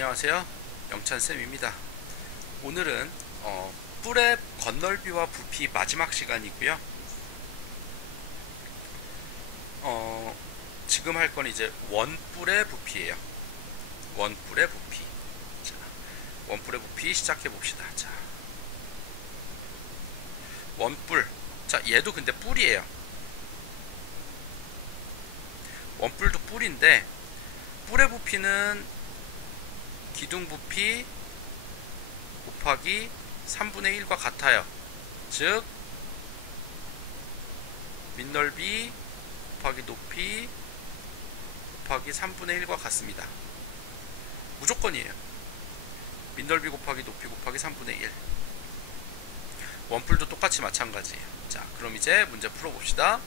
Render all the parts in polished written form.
안녕하세요. 영찬쌤입니다. 오늘은 뿔의 건널비와 부피 마지막 시간이고요. 지금 할 건 이제 원뿔의 부피예요. 원뿔의 부피. 자, 원뿔의 부피 시작해 봅시다. 자, 원뿔. 자, 얘도 근데 뿔이에요. 원뿔도 뿔인데 뿔의 부피는 기둥 부피 곱하기 3분의 1과 같아요. 즉 밑넓이 곱하기 높이 곱하기 3분의 1과 같습니다. 무조건이에요. 밑넓이 곱하기 높이 곱하기 3분의 1. 원뿔도 똑같이 마찬가지예요. 자, 그럼 이제 문제 풀어봅시다.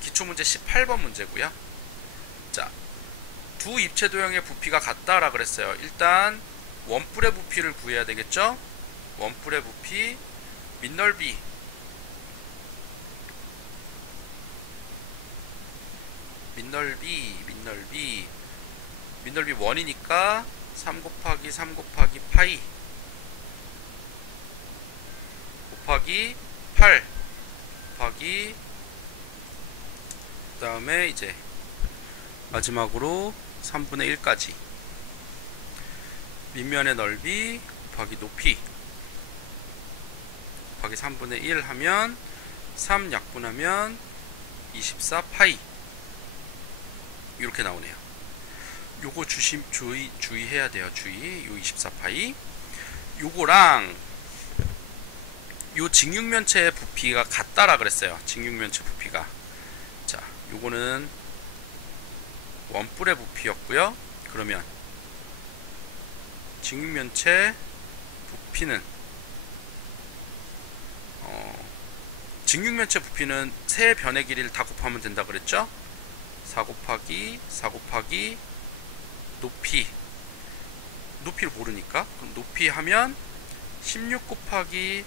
기초문제 18번 문제고요. 자, 두 입체 도형의 부피가 같다라 그랬어요. 일단 원뿔의 부피를 구해야 되겠죠. 원뿔의 부피 밑넓이 원이니까 3 곱하기 3 곱하기 파이 곱하기 8 곱하기 그 다음에 이제 마지막으로 3분의 1까지 밑면의 넓이 곱하기 높이 곱하기 3분의 1 하면 3 약분하면 24 파이 이렇게 나오네요. 요거 주의해야 돼요. 요 24 파이 요거랑 요 직육면체의 부피가 같다라 그랬어요. 직육면체 부피가. 자, 요거는 원뿔의 부피였고요. 그러면 직육면체 부피는 직육면체 부피는 세 변의 길이를 다 곱하면 된다 그랬죠. 4 곱하기 4 곱하기 높이를 모르니까 그럼 높이 하면 16 곱하기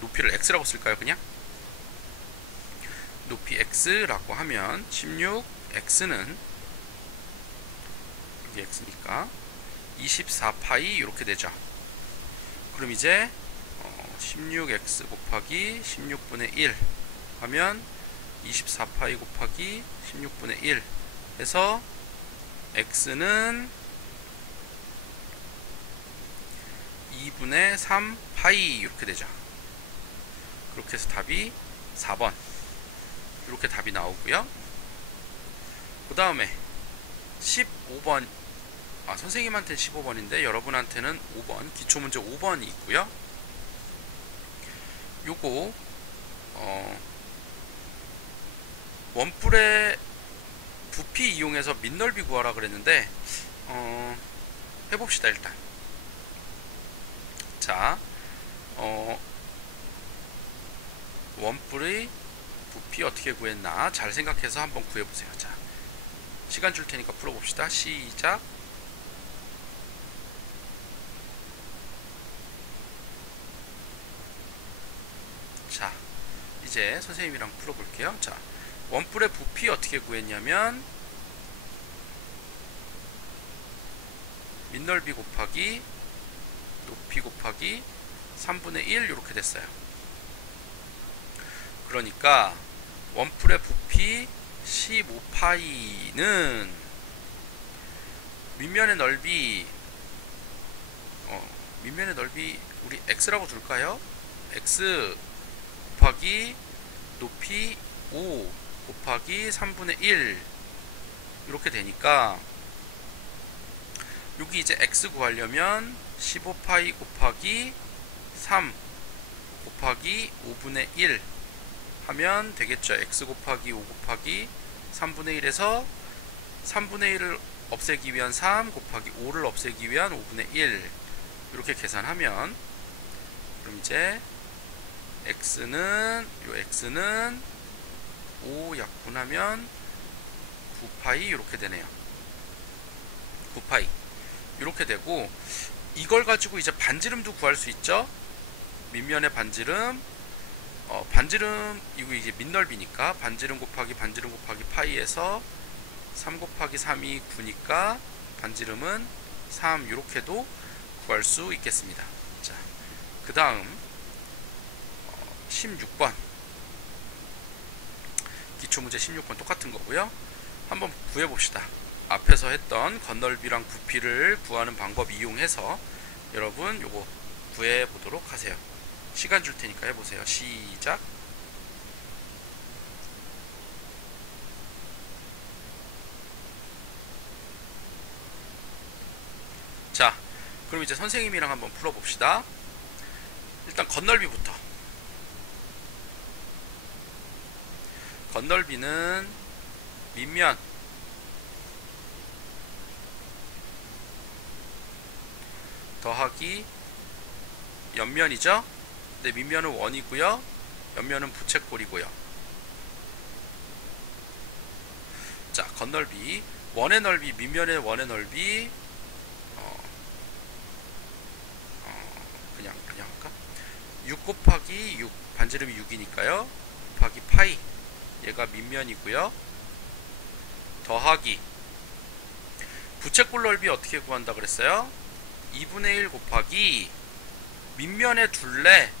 높이를 x라고 쓸까요? 그냥 높이 x라고 하면 16x는 여기 x니까 24파이 이렇게 되죠. 그럼 이제 16x 곱하기 16분의 1 하면 24파이 곱하기 16분의 1 해서 x는 2분의 3파이 이렇게 되죠. 그렇게 해서 답이 4번 이렇게 답이 나오고요. 그 다음에 15번 선생님한테는 15번인데 여러분한테는 5번 기초문제 5번이 있고요. 요거 원뿔의 부피 이용해서 밑넓이 구하라 그랬는데 해봅시다. 일단 자 원뿔의 부피 어떻게 구했나 잘 생각해서 한번 구해보세요. 자, 시간 줄 테니까 풀어봅시다. 시작. 자, 이제 선생님이랑 풀어볼게요. 자, 원뿔의 부피 어떻게 구했냐면 밑넓이 곱하기 높이 곱하기 3분의 1 이렇게 됐어요. 그러니까 원뿔의 부피 15파이는 밑면의 넓이 우리 x라고 둘까요? x 곱하기 높이 5 곱하기 3분의 1 이렇게 되니까 여기 이제 x 구하려면 15파이 곱하기 3 곱하기 5분의 1 하면 되겠죠. x 곱하기 5 곱하기 3분의 1에서 3분의 1을 없애기 위한 3 곱하기 5를 없애기 위한 5분의 1 이렇게 계산하면 그럼 이제 x는 5 약분하면 9파이 이렇게 되네요. 9파이 이렇게 되고 이걸 가지고 이제 반지름도 구할 수 있죠. 밑면의 반지름 반지름 이거 이게 밑넓이니까 반지름 곱하기 파이에서 3 곱하기 3이 9니까 반지름은 3 이렇게도 구할 수 있겠습니다. 자, 그 다음 16번 기초문제 16번 똑같은 거고요. 한번 구해봅시다. 앞에서 했던 건널비랑 부피를 구하는 방법 이용해서 여러분 요거 구해보도록 하세요. 시간 줄 테니까 해보세요. 시작. 자, 그럼 이제 선생님이랑 한번 풀어봅시다. 일단 건널비부터. 건널비는 밑면 더하기 옆면이죠. 근데 밑면은 원이고요, 옆면은 부채꼴이고요. 자, 건널비 원의 넓이, 밑면의 원의 넓이 그냥 할까? 6 곱하기 6, 반지름이 6이니까요 곱하기 파이, 얘가 밑면이고요, 더하기 부채꼴 넓이 어떻게 구한다 그랬어요? 2분의 1 곱하기 밑면의 둘레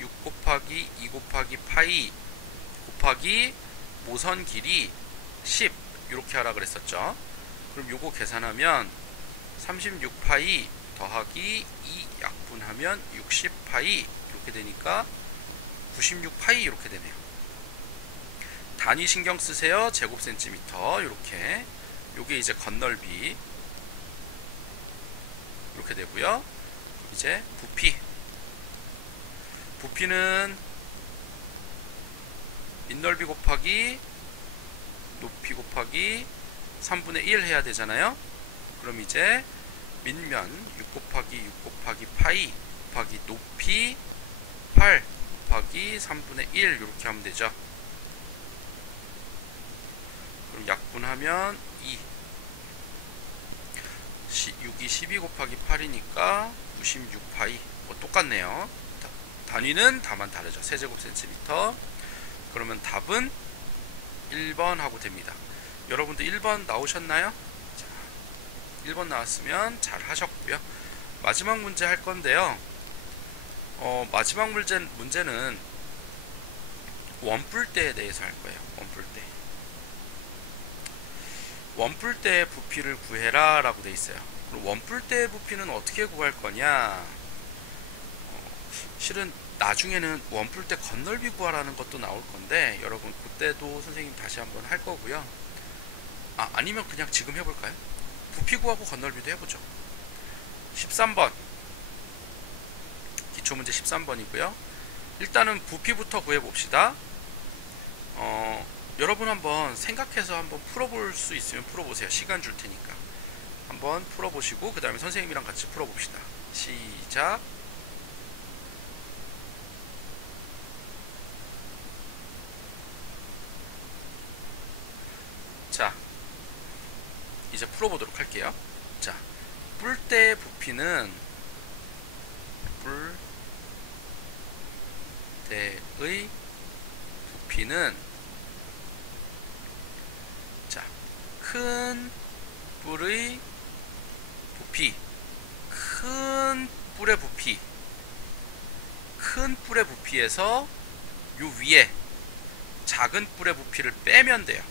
6 곱하기 2 곱하기 파이 곱하기 모선 길이 10 이렇게 하라 그랬었죠. 그럼 요거 계산하면 36파이 더하기 2 약분하면 60파이 이렇게 되니까 96파이 이렇게 되네요. 단위 신경 쓰세요. 제곱센티미터 이렇게. 요게 이제 건널비 이렇게 되고요. 이제 부피는 밑넓이 곱하기 높이 곱하기 3분의 1 해야 되잖아요. 그럼 이제 밑면 6 곱하기 6 곱하기 파이 곱하기 높이 8 곱하기 3분의 1 이렇게 하면 되죠. 그럼 약분하면 2 6이 12 곱하기 8이니까 96파이. 똑같네요. 단위는 다만 다르죠. 세제곱센티미터. 그러면 답은 1번 하고 됩니다. 여러분도 1번 나오셨나요? 자, 1번 나왔으면 잘 하셨고요. 마지막 문제 할 건데요. 마지막 문제는 원뿔대에 대해서 할 거예요. 원뿔대의 부피를 구해라 라고 돼 있어요. 그럼 원뿔대의 부피는 어떻게 구할 거냐? 실은 나중에는 원뿔대 건널비 구하라는 것도 나올 건데 여러분 그때도 선생님 다시 한번 할 거고요. 아니면 그냥 지금 해볼까요? 부피 구하고 건널비도 해보죠. 13번 기초문제 13번이고요 일단은 부피부터 구해봅시다. 여러분 한번 생각해서 한번 풀어볼 수 있으면 풀어보세요. 시간 줄 테니까 한번 풀어보시고 그 다음에 선생님이랑 같이 풀어봅시다. 시작. 자, 이제 풀어보도록 할게요. 자, 뿔대의 부피는 자, 큰 뿔의 부피, 큰 뿔의 부피에서 요 위에 작은 뿔의 부피를 빼면 돼요.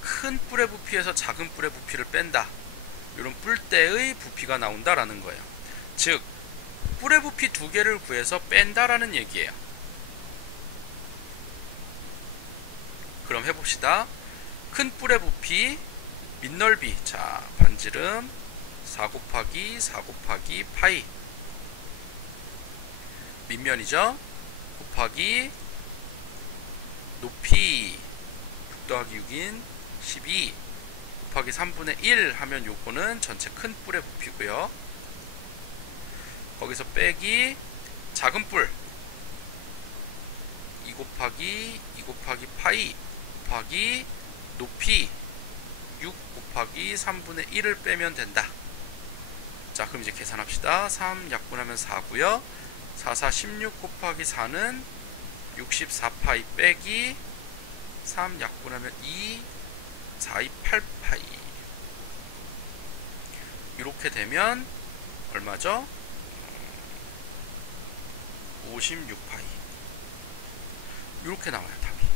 큰 뿔의 부피에서 작은 뿔의 부피를 뺀다. 이런 뿔대의 부피가 나온다라는 거예요. 즉 뿔의 부피 두 개를 구해서 뺀다라는 얘기예요. 그럼 해봅시다. 큰 뿔의 부피 밑넓이, 자 반지름 4 곱하기 4 곱하기 파이 밑면이죠. 곱하기 높이 6 더하기 6인 12 곱하기 3분의 1 하면 요거는 전체 큰 뿔의 부피고요. 거기서 빼기 작은 뿔 2 곱하기 2 곱하기 파이 곱하기 높이 6 곱하기 3분의 1을 빼면 된다. 자, 그럼 이제 계산합시다. 3 약분하면 4고요. 44 16 곱하기 4는 64파이 빼기 3 약분하면 2 42 8파이. 이렇게 되면 얼마죠? 56파이. 이렇게 나와요, 답이.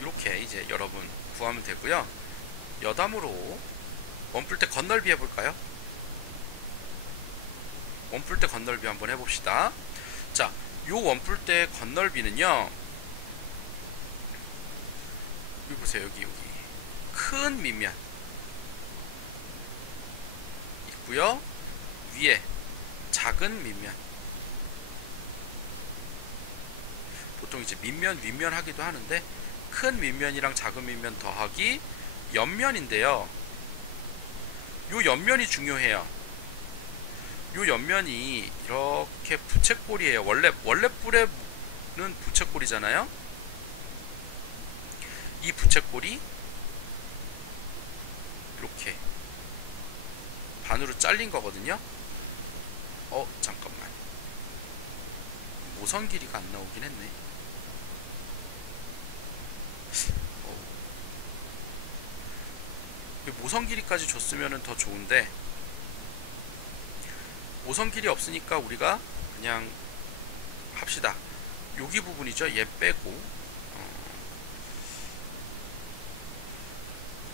이렇게 이제 여러분 구하면 되고요. 여담으로 원뿔대 건널비 해볼까요? 원뿔대 건널비 한번 해봅시다. 자, 요 원뿔대 건널비는요, 여기 보세요. 여기 큰 밑면 있고요, 위에 작은 밑면. 보통 이제 밑면 윗면 하기도 하는데, 큰 밑면이랑 작은 밑면 더하기 옆면인데요, 요 옆면이 중요해요. 요 옆면이 이렇게 부채꼴이에요. 원래 뿔에는 부채꼴이잖아요. 이 부채꼴이 이렇게 반으로 잘린 거거든요. 잠깐만, 모선 길이가 안 나오긴 했네. 모선 길이까지 줬으면 더 좋은데, 모선 길이 없으니까 우리가 그냥 합시다. 여기 부분이죠. 얘 빼고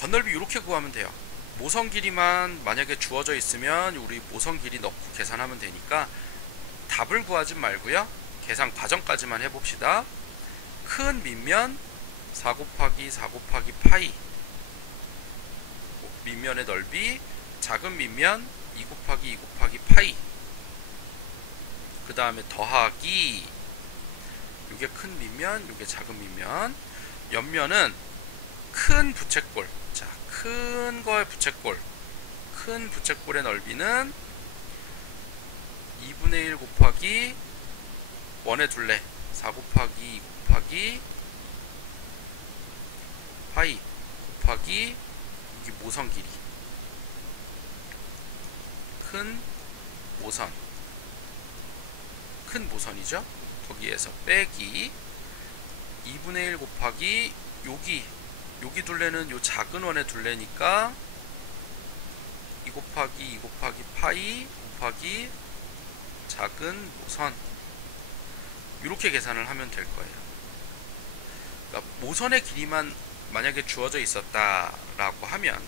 건널비 이렇게 구하면 돼요. 모선 길이만 만약에 주어져 있으면 우리 모선 길이 넣고 계산하면 되니까 답을 구하지 말고요, 계산 과정까지만 해봅시다. 큰 밑면 4 곱하기 4 곱하기 파이, 밑면의 넓이, 작은 밑면 2 곱하기 2 곱하기 파이, 그 다음에 더하기, 요게 큰 밑면, 요게 작은 밑면. 옆면은 큰 부채꼴. 자, 큰 거의 부채꼴. 큰 부채꼴의 넓이는 2분의 1 곱하기 1의 둘레 4 곱하기 2 곱하기 파이 곱하기 여기 모선 길이, 큰 모선, 큰 모선이죠. 거기에서 빼기 2분의 1 곱하기 여기 둘레는 요 작은 원의 둘레니까 2 곱하기 2 곱하기 파이 곱하기 작은 모선. 이렇게 계산을 하면 될 거예요. 그러니까 모선의 길이만 만약에 주어져 있었다라고 하면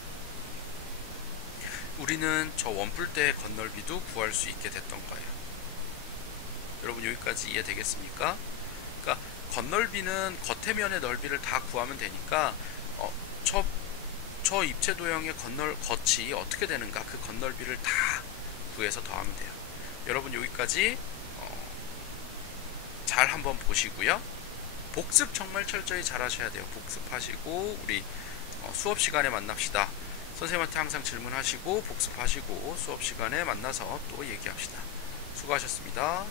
우리는 저 원뿔대의 건널비도 구할 수 있게 됐던 거예요. 여러분 여기까지 이해되겠습니까? 그러니까 건널비는 겉의 면의 넓이를 다 구하면 되니까 저 입체 도형의 겉이 어떻게 되는가, 그 건널비를 다 구해서 더하면 돼요. 여러분 여기까지 잘 한번 보시고요. 복습 정말 철저히 잘 하셔야 돼요. 복습하시고 우리 수업 시간에 만납시다. 선생님한테 항상 질문하시고 복습하시고 수업 시간에 만나서 또 얘기합시다. 수고하셨습니다.